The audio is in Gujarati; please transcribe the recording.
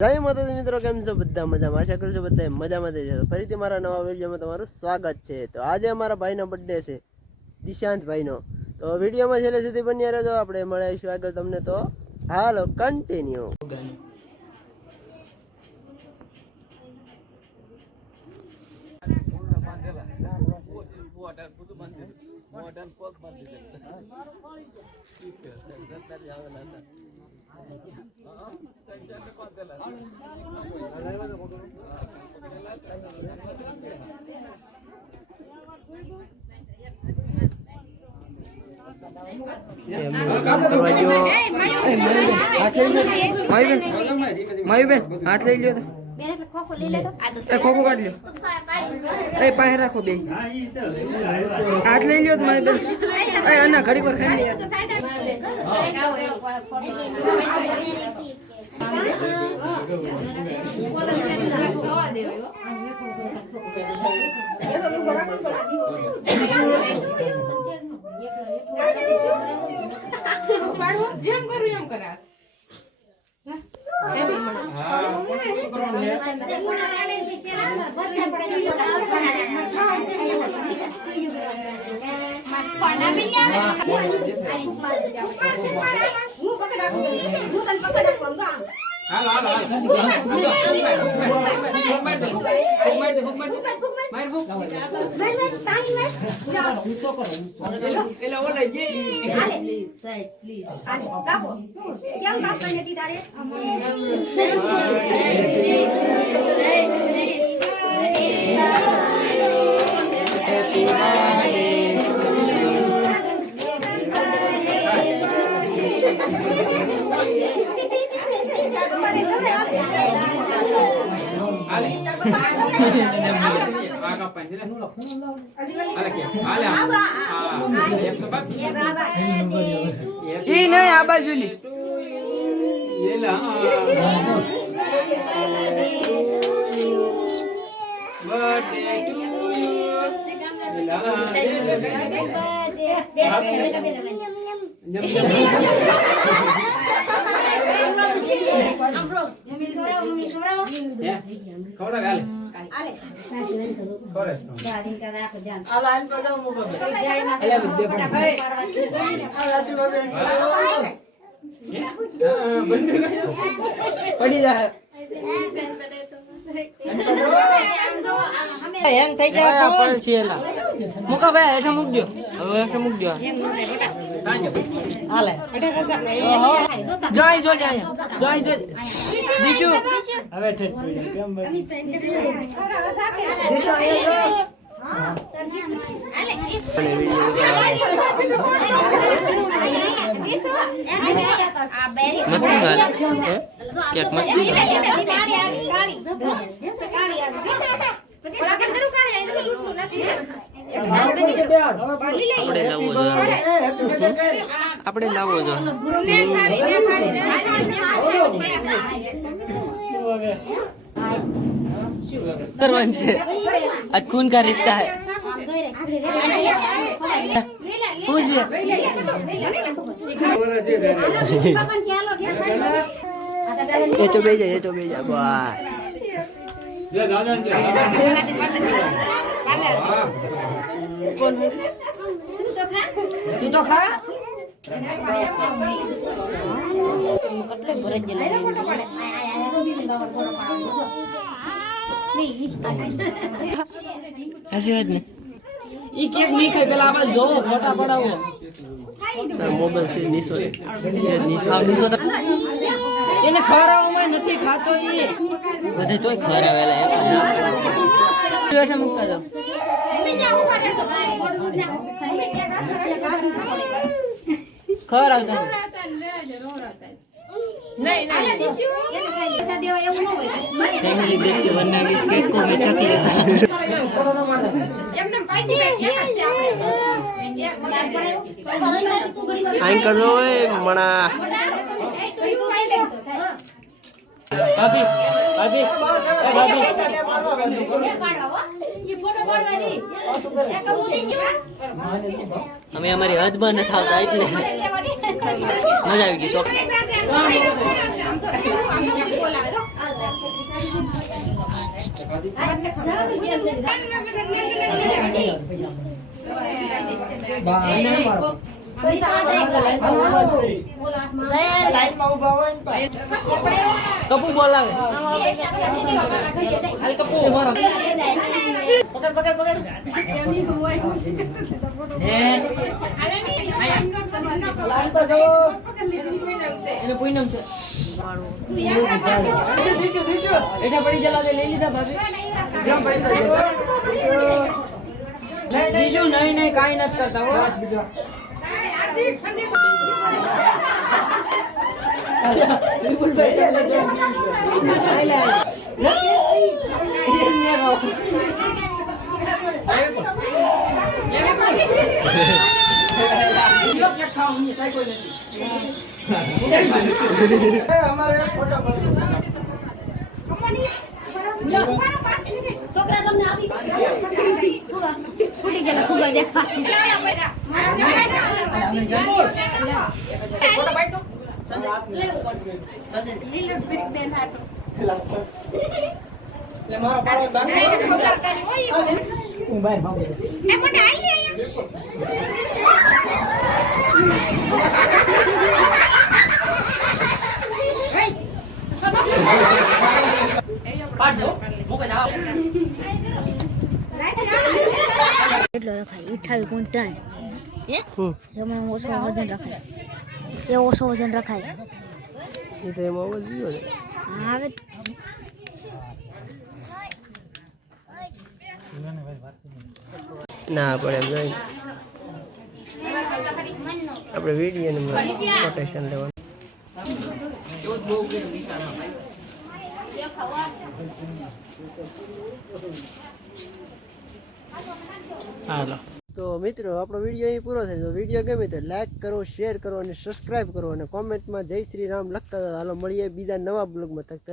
જય માતાજી મિત્રો, કેમ છો બધા? મજામાં? આશા કરું છું બધા મજામાં જ છે. ફરીથી મારા નવા વિડીયોમાં તમારું સ્વાગત છે. તો આજે અમારા ભાઈનો બર્થડે છે, દિશાંત ભાઈનો. તો વિડીયોમાં છેલ્લે સુધી બન્યા રહેજો, આપણે મળીશું આગળ તમને. તો હાલો કન્ટિન્યુ. માયુબેન હાથ લઈ લ્યો ખોખો કાઢ લ્યો એ પાસે રાખો બે હાથ લઈ લ્યો માયુબેન ના ઘડી પર ખાઈ જેમ કરું એમ કરા नहीं आ बाजू ली पड़ी जा હેંગ થઈ જાય ફોન છેલા મુકા ભાઈ હેઠા મૂક દો હવે હેઠા મૂક દો હાલે જય જો જાય જય જો દીશુ હવે ઠેઠ કેમ ભાઈ મસ્તી વાત કેક મસ્તી આપણે લાવવો જો करवान से आज खून का रिश्ता है पूछिए ये तो भेजा वाह ये दादा तू तो खा ऐसी बात नहीं ये केक नहीं खाए पहला आप जो फोटा पड़ाओ मोबाइल से निसो એને ખરાવામાં નથી ખાતો ઈ બધે તોય ખરાવેલા એ બેઠા મુકતા જાવ ખરાવતા नहीं फैमिली देख के वरना इस केक को मैं चख लेता आइन कर दो मना भाभी भाभी भाभी हमें हमारी हद बन था इतने मजा आएगी शौक કપુ બોલાવે હાલ કપુ મારો પકડ પકડ પકડ એને પૂનમ છે એટા પડી જલા દે લઈ લીધા ભાભી બીજું નહીં નહીં કાઈ નથી કરતા હો બિલકુલ છોકરા તમને આવી ફૂટી ગયેલા ખૂબ દેખા મારો પાડો બાંધ હું બહાર ભાવ પાડજો મુકે જાવ એટલો રખાય 28 ગુંઠા જમણ ઓછો વજન રખાય એ ઓછો વજન રખાય એ તો એમાં અવાજ ગયો ને આવે ના પડે એમ જોઈ આપણે વિડીયો પ્રોટેક્શન લેવાનું હાલો તો મિત્રો આપણો વિડીયો અહીં પૂરો થાય તો વિડીયો ગમે તો લાઈક કરો શેર કરો અને સબસ્ક્રાઈબ કરો અને કોમેન્ટમાં જય શ્રી રામ લખતા હતા. હાલો મળીએ બીજા નવા બ્લોગમાં. તક